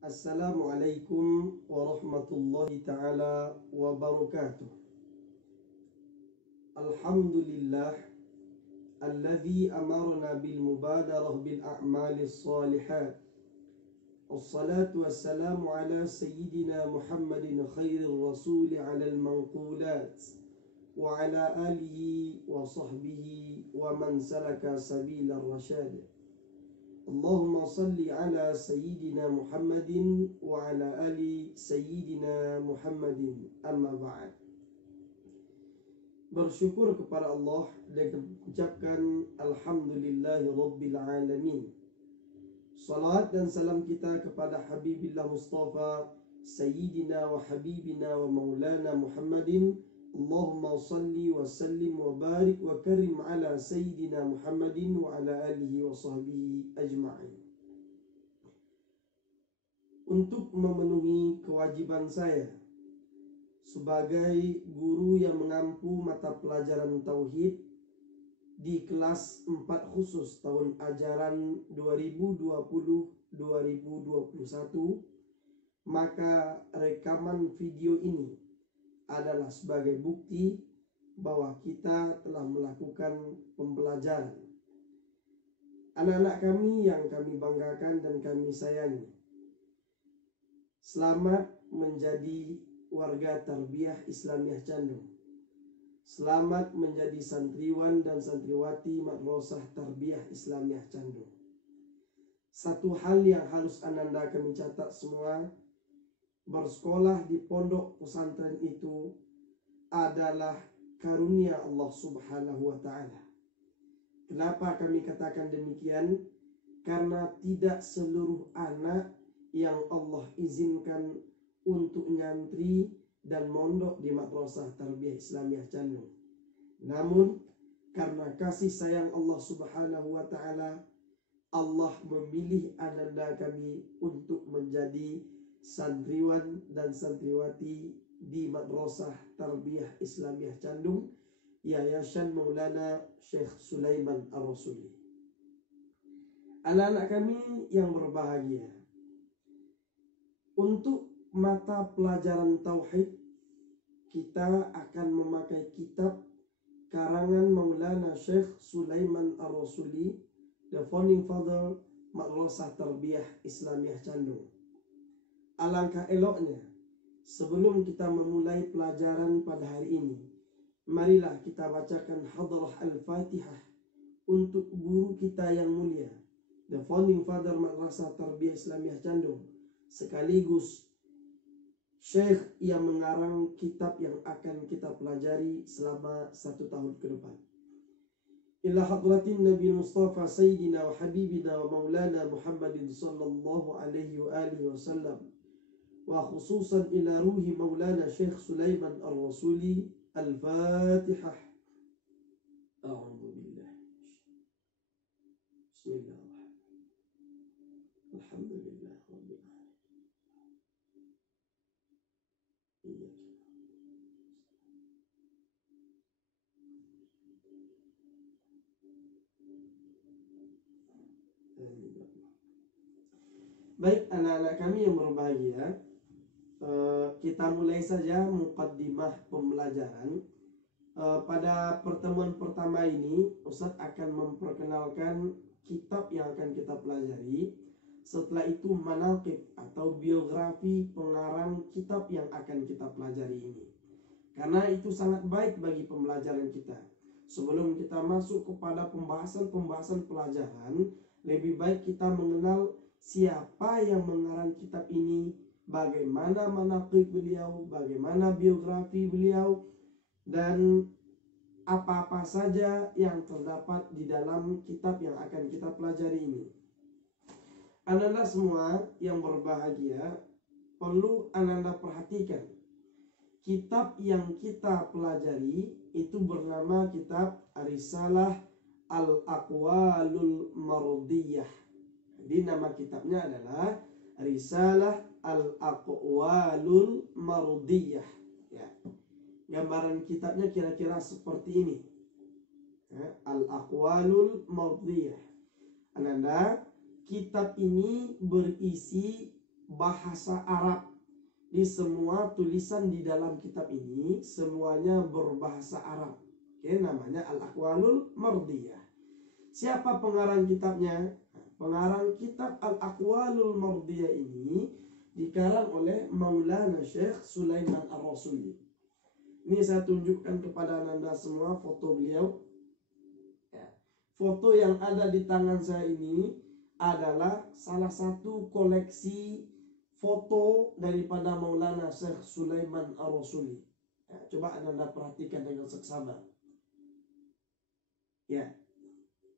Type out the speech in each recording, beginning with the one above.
Assalamualaikum warahmatullahi ta'ala wabarakatuh. Alhamdulillah alladhi amarna bil mubadarah bil a'malis salihat. Assalatu wassalamu ala sayyidina Muhammadin khairil rasuli ala al-manqulat wa ala alihi wa sahbihi wa man salaka sabila rasyad. Allahumma salli ala sayyidina Muhammadin wa ala ali sayyidina Muhammadin, amma ba'd. Bersyukur kepada Allah dan mengucapkan alhamdulillahi rabbil alamin. Salat dan salam kita kepada Habibillah Mustafa Sayyidina wa Habibina wa Maulana Muhammadin. Allahumma salli wa sallim wa barik wa karim ala Sayyidina Muhammadin wa ala alihi wa sahbihi ajma'in. Untuk memenuhi kewajiban saya sebagai guru yang mengampu mata pelajaran Tauhid di kelas 4 khusus tahun ajaran 2020-2021, maka rekaman video ini adalah sebagai bukti bahwa kita telah melakukan pembelajaran. Anak-anak kami yang kami banggakan dan kami sayangi, selamat menjadi warga tarbiyah Islamiyah Candung. Selamat menjadi santriwan dan santriwati Madrasah Tarbiyah Islamiyah Candung. Satu hal yang harus ananda kami catat semua, bersekolah di pondok pesantren itu adalah karunia Allah Subhanahu wa ta'ala. Kenapa kami katakan demikian? Karena tidak seluruh anak yang Allah izinkan untuk nyantri dan mondok di Madrasah Tarbiyah Islamiyah Candung. Namun karena kasih sayang Allah Subhanahu wa ta'ala, Allah memilih ananda kami untuk menjadi santriwan dan santriwati di Madrasah Tarbiyah Islamiyah Candung, Yayasan Maulana Syekh Sulaiman Ar-Rasuli. Anak-anak kami yang berbahagia, untuk mata pelajaran Tauhid kita akan memakai kitab karangan Maulana Syekh Sulaiman Ar-Rasuli, the founding father Madrasah Tarbiyah Islamiyah Candung. Alangkah eloknya sebelum kita memulai pelajaran pada hari ini, marilah kita bacakan hadrah al-Fatihah untuk guru kita yang mulia, the founding father Madrasah Tarbiyah Islamiyah Candung, sekaligus Syekh yang mengarang kitab yang akan kita pelajari selama 1 tahun ke depan. Ila hadratin Nabi Mustafa Sayyidina wa Habibina wa Maulana Muhammadin sallallahu alaihi wa alihi wa sallam, wa khususan ila ruhi Maulana Syekh Sulaiman Ar-Rasuli. Al-Fatihah. A'udzu billah. Bismillahirrahmanirrahim. Alhamdulillah rabbil alamin. Baik anak-anak kami yang berbahagia, kita mulai saja muqaddimah pembelajaran. Pada pertemuan pertama ini Ustadz akan memperkenalkan kitab yang akan kita pelajari. Setelah itu manaqib atau biografi pengarang kitab yang akan kita pelajari ini, karena itu sangat baik bagi pembelajaran kita. Sebelum kita masuk kepada pembahasan pelajaran, lebih baik kita mengenal siapa yang mengarang kitab ini, bagaimana manaqib beliau, bagaimana biografi beliau, dan apa-apa saja yang terdapat di dalam kitab yang akan kita pelajari ini. Ananda semua yang berbahagia, perlu ananda perhatikan, kitab yang kita pelajari itu bernama kitab Risalah Al-Aqwalul Mardiyah. Jadi nama kitabnya adalah Risalah Al-Aqwalul Mardiyah. Ya. Gambaran kitabnya kira-kira seperti ini. Ya, Al-Aqwalul Mardiyah. Ananda, kitab ini berisi bahasa Arab. Di semua tulisan di dalam kitab ini semuanya berbahasa Arab. Oke, namanya Al-Aqwalul Mardiyah. Siapa pengarang kitabnya? Pengarang kitab Al-Aqwalul Mardiyah ini dikarang oleh Maulana Syekh Sulaiman Ar-Rasuli. Ini saya tunjukkan kepada Anda semua foto beliau. Foto yang ada di tangan saya ini adalah salah satu koleksi foto daripada Maulana Syekh Sulaiman Ar-Rasuli. Coba Anda perhatikan dengan seksama. Ya,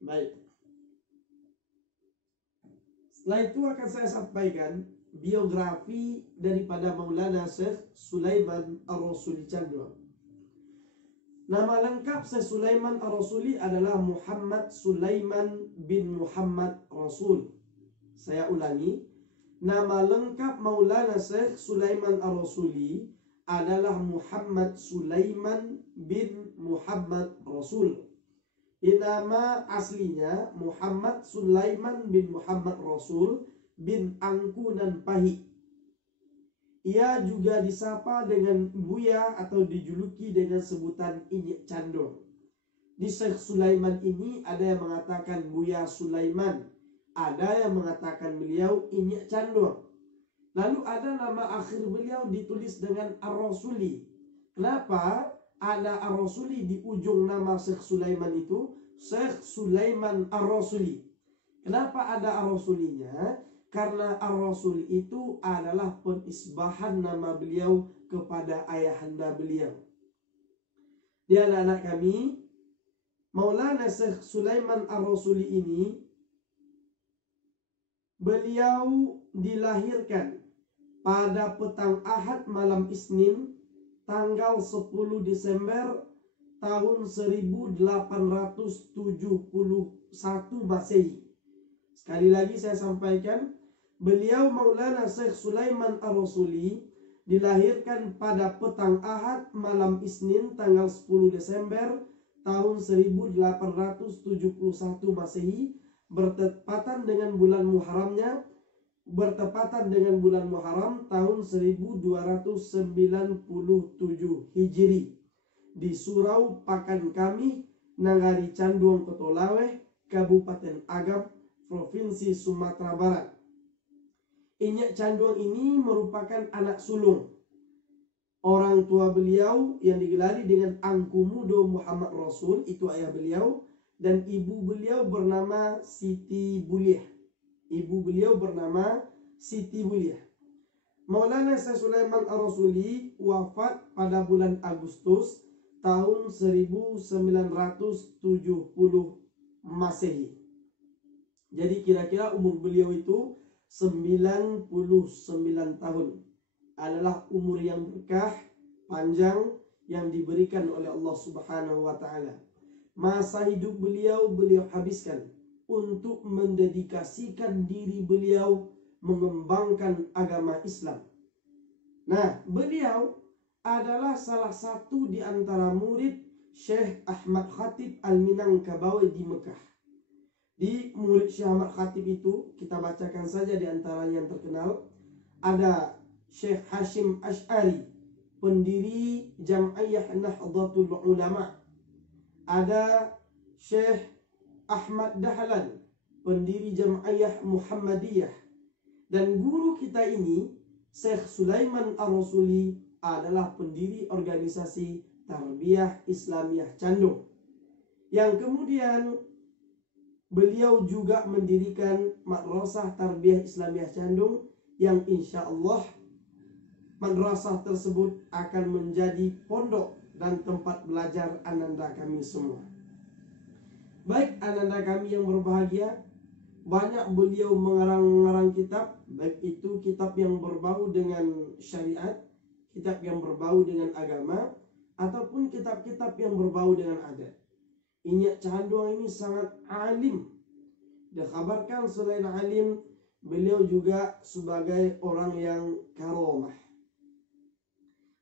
baik. Setelah itu akan saya sampaikan biografi daripada Maulana Syekh Sulaiman Ar-Rasuli Canduang. Nama lengkap Syekh Sulaiman Ar-Rasuli adalah Muhammad Sulaiman bin Muhammad Rasul. Saya ulangi. Nama lengkap Maulana Syekh Sulaiman Ar-Rasuli adalah Muhammad Sulaiman bin Muhammad Rasul. Nama aslinya Muhammad Sulaiman bin Muhammad Rasul bin Angkunan Pahit. Ia juga disapa dengan Buya atau dijuluki dengan sebutan Inyek Candong. Di Syekh Sulaiman ini ada yang mengatakan Buya Sulaiman, ada yang mengatakan beliau Inyek Candong. Lalu ada nama akhir beliau ditulis dengan Ar-Rasuli. Kenapa ada Ar-Rasuli di ujung nama Syekh Sulaiman itu? Syekh Sulaiman Ar-Rasuli. Kenapa ada Ar-Rasulinya? Karena Ar-Rasuli itu adalah penisbahan nama beliau kepada ayahanda beliau. Dia anak kami, Maulana Syekh Sulaiman Ar-Rasuli ini, beliau dilahirkan pada petang Ahad malam Isnin tanggal 10 Desember tahun 1871 Masehi. Sekali lagi saya sampaikan, beliau Maulana Syekh Sulaiman Ar-Rasuli dilahirkan pada petang Ahad malam Isnin tanggal 10 Desember tahun 1871 Masehi, bertepatan dengan bulan Muharram tahun 1297 Hijri di Surau Pakan Kami, Nagari Canduang, Kotolaweh, Kabupaten Agam, Provinsi Sumatera Barat. Inyek Canduang ini merupakan anak sulung. Orang tua beliau yang digelari dengan Angku Mudo Muhammad Rasul, itu ayah beliau, dan ibu beliau bernama Siti Buliah. Maulana Syekh Sulaiman Ar-Rasuli wafat pada bulan Agustus tahun 1970 Masehi. Jadi kira-kira umur beliau itu 99 tahun. Adalah umur yang berkah, panjang, yang diberikan oleh Allah Subhanahu wa Ta'ala. Masa hidup beliau habiskan untuk mendedikasikan diri beliau mengembangkan agama Islam. Nah, beliau adalah salah satu di antara murid Syekh Ahmad Khatib Al-Minangkabawi di Mekah. Di murid Syekh Ahmad Khatib itu, kita bacakan saja di antara yang terkenal. Ada Syekh Hashim Ash'ari, pendiri Jam'iyah Nahdlatul Ulama. Ada Syekh Ahmad Dahlan, pendiri Jam'iyah Muhammadiyah. Dan guru kita ini, Syekh Sulaiman Ar-Rasuli, adalah pendiri organisasi Tarbiyah Islamiyah Candung. Yang kemudian beliau juga mendirikan Madrasah Tarbiyah Islamiyah Candung, yang insya Allah madrasah tersebut akan menjadi pondok dan tempat belajar ananda kami semua. Baik ananda kami yang berbahagia, banyak beliau mengarang kitab, baik itu kitab yang berbau dengan syariat, kitab yang berbau dengan agama, ataupun kitab-kitab yang berbau dengan adat. Inyek Canduang ini sangat alim. Dikhabarkan selain alim, beliau juga sebagai orang yang karomah.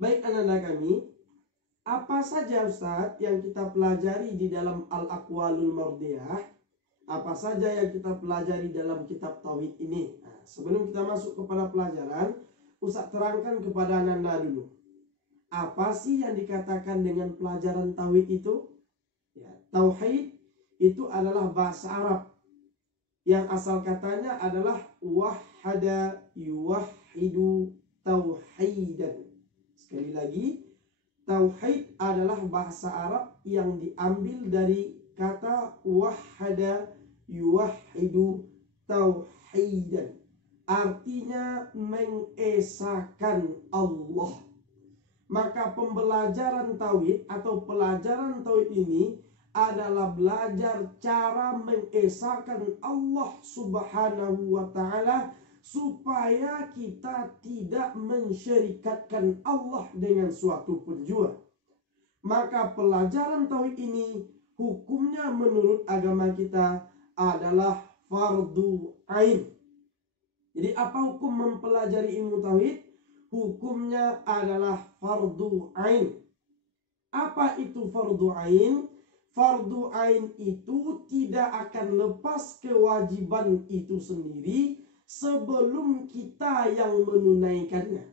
Baik ananda kami, apa saja Ustaz yang kita pelajari di dalam Al-Aqwalul Mardiyah? Apa saja yang kita pelajari dalam kitab tauhid ini? Nah, sebelum kita masuk kepada pelajaran, Ustaz terangkan kepada Ananda dulu. Apa sih yang dikatakan dengan pelajaran tauhid itu? Ya, tauhid itu adalah bahasa Arab yang asal katanya adalah wahada yuwahidu tauhidan. Sekali lagi, tauhid adalah bahasa Arab yang diambil dari kata wahada yuwahidu tauhidan. Artinya mengesakan Allah. Maka pembelajaran tauhid atau pelajaran tauhid ini adalah belajar cara mengesahkan Allah Subhanahu wa ta'ala, supaya kita tidak mensyirikatkan Allah dengan suatu pun jua. Maka pelajaran tauhid ini hukumnya menurut agama kita adalah fardu ain. Jadi apa hukum mempelajari ilmu tauhid? Hukumnya adalah fardu ain. Apa itu fardu ain? Fardu ain itu tidak akan lepas kewajiban itu sendiri sebelum kita yang menunaikannya.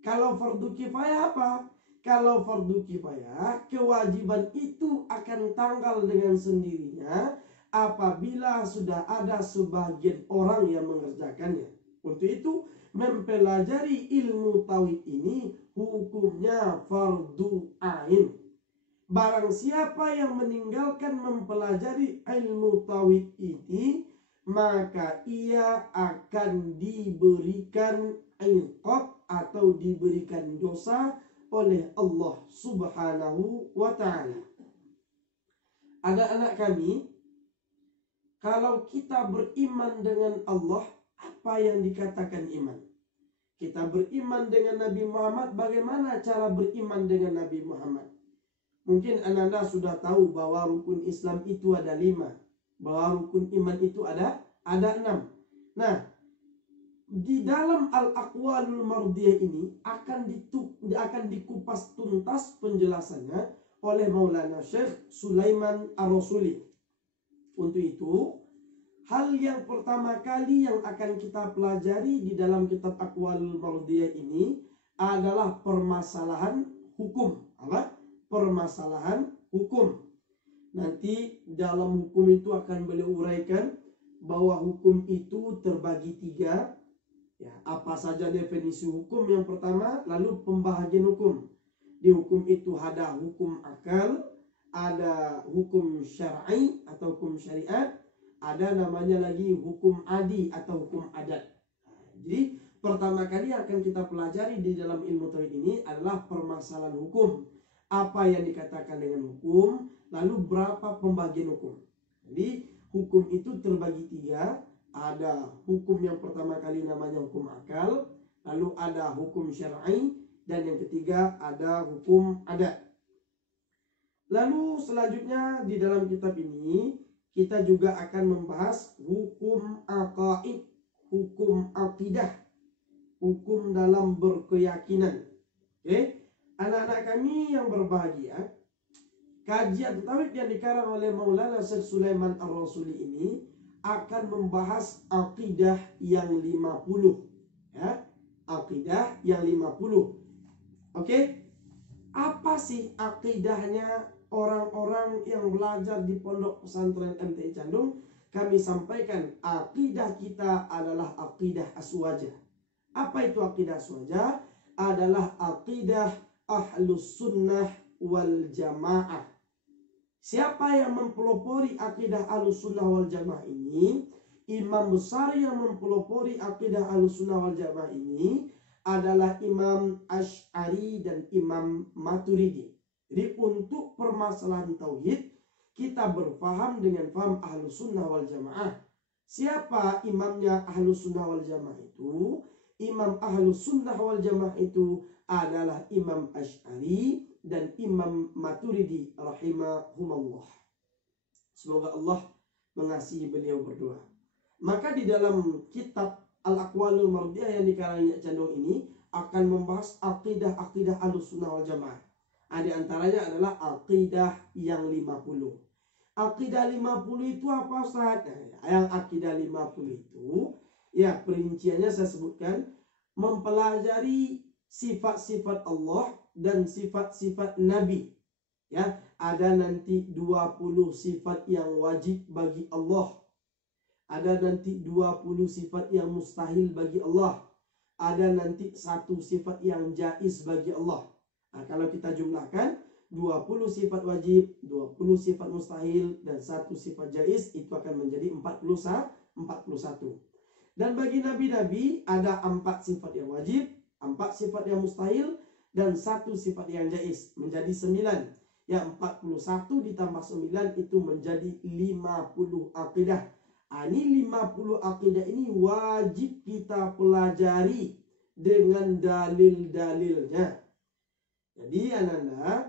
Kalau fardu kifayah apa? Kalau fardu kifayah, kewajiban itu akan tanggal dengan sendirinya apabila sudah ada sebagian orang yang mengerjakannya. Untuk itu, mempelajari ilmu tauhid ini hukumnya fardu ain. Barang siapa yang meninggalkan mempelajari ilmu tauhid ini, maka ia akan diberikan iqab atau diberikan dosa oleh Allah Subhanahu wa ta'ala. Ada anak kami, kalau kita beriman dengan Allah, apa yang dikatakan iman? Kita beriman dengan Nabi Muhammad, bagaimana cara beriman dengan Nabi Muhammad? Mungkin Anda sudah tahu bahwa rukun Islam itu ada 5, bahwa rukun iman itu ada 6. Nah, di dalam Al-Aqwalul Mardiyah ini akan dikupas tuntas penjelasannya oleh Maulana Syekh Sulaiman Ar-Rasuli. Untuk itu, hal yang pertama kali yang akan kita pelajari di dalam kitab Aqwalul Mardiyah ini adalah permasalahan hukum. Apa? Permasalahan hukum. Nanti dalam hukum itu akan beliau uraikan bahwa hukum itu terbagi 3. Ya, apa saja definisi hukum yang pertama, lalu pembahagian hukum. Di hukum itu ada hukum akal, ada hukum syar'i atau hukum syariat, ada namanya lagi hukum adi atau hukum adat. Jadi pertama kali yang akan kita pelajari di dalam ilmu tauhid ini adalah permasalahan hukum. Apa yang dikatakan dengan hukum, lalu berapa pembagian hukum. Jadi hukum itu terbagi 3. Ada hukum yang pertama kali namanya hukum akal, lalu ada hukum syar'i, dan yang ketiga ada hukum adat. Lalu selanjutnya di dalam kitab ini kita juga akan membahas hukum aqaid, hukum akidah, hukum dalam berkeyakinan. Oke? Anak-anak kami yang berbahagia, kajian tauhid yang dikarang oleh Maulana Syekh Sulaiman Ar-Rasuli ini akan membahas akidah yang 50. Ya, akidah yang 50. Oke? Apa sih akidahnya orang-orang yang belajar di Pondok Pesantren MTI Candung? Kami sampaikan akidah kita adalah akidah aswajah. Apa itu akidah aswajah? Adalah akidah Ahlus Sunnah wal Jamaah. Siapa yang mempelopori akidah Ahlus Sunnah wal Jamaah ini? Imam besar yang mempelopori akidah Ahlus Sunnah wal Jamaah ini adalah Imam Asy'ari dan Imam Maturidi. Jadi untuk permasalahan tauhid kita berfaham dengan faham Ahlus Sunnah wal Jamaah. Siapa imamnya Ahlus Sunnah wal Jamaah itu? Imam Ahlus Sunnah wal Jamaah itu adalah Imam Asy'ari dan Imam Maturidi rahimahumullah. Semoga Allah mengasihi beliau berdua. Maka di dalam kitab Al-Aqwalul Mardiyah yang dikarang Candung ini akan membahas akidah-akidah Ahlus Sunnah wal Jamaah. Di antaranya adalah akidah yang 50. Akidah 50 itu apa Ustaz? Nah, yang akidah 50 itu ya perinciannya saya sebutkan, mempelajari sifat-sifat Allah dan sifat-sifat Nabi. Ya, ada nanti 20 sifat yang wajib bagi Allah. Ada nanti 20 sifat yang mustahil bagi Allah. Ada nanti satu sifat yang jaiz bagi Allah. Nah, kalau kita jumlahkan 20 sifat wajib, 20 sifat mustahil, dan satu sifat jaiz, itu akan menjadi 41. Dan bagi nabi-nabi ada 4 sifat yang wajib, 4 sifat yang mustahil, dan satu sifat yang jaiz, menjadi 9. Yang 41 ditambah 9 itu menjadi 50 akidah. Ini 50 akidah ini wajib kita pelajari dengan dalil-dalilnya. Jadi ananda,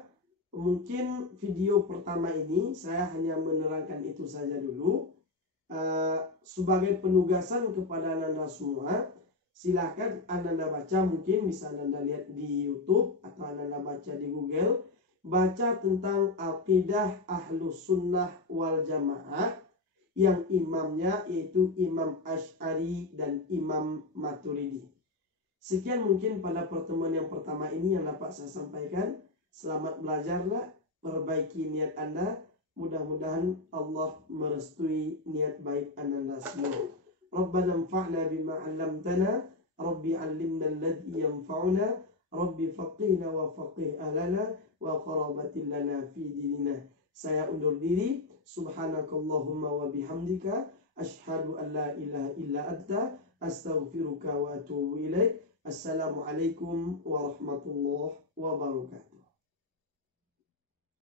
mungkin video pertama ini saya hanya menerangkan itu saja dulu. Sebagai penugasan kepada ananda semua, silahkan ananda baca, mungkin bisa ananda lihat di YouTube atau ananda baca di Google, baca tentang akidah Ahlus Sunnah wal Jamaah yang imamnya yaitu Imam Asy'ari dan Imam Maturidi. Sekian mungkin pada pertemuan yang pertama ini yang dapat saya sampaikan. Selamat belajarlah, perbaiki niat Anda. Mudah-mudahan Allah merestui niat baik Anda semua. Rabbana anfa'na bima 'allamtana, Rabbi 'allimna alladhi yanfa'una, Rabbi faqihna wa faqih ahlana wa qarabatin lana fi dinina. Saya undur diri. Subhanakallahumma wa bihamdika asyhadu an la ilaha illa anta astaghfiruka wa atubu ilaik. Assalamualaikum warahmatullahi wabarakatuh.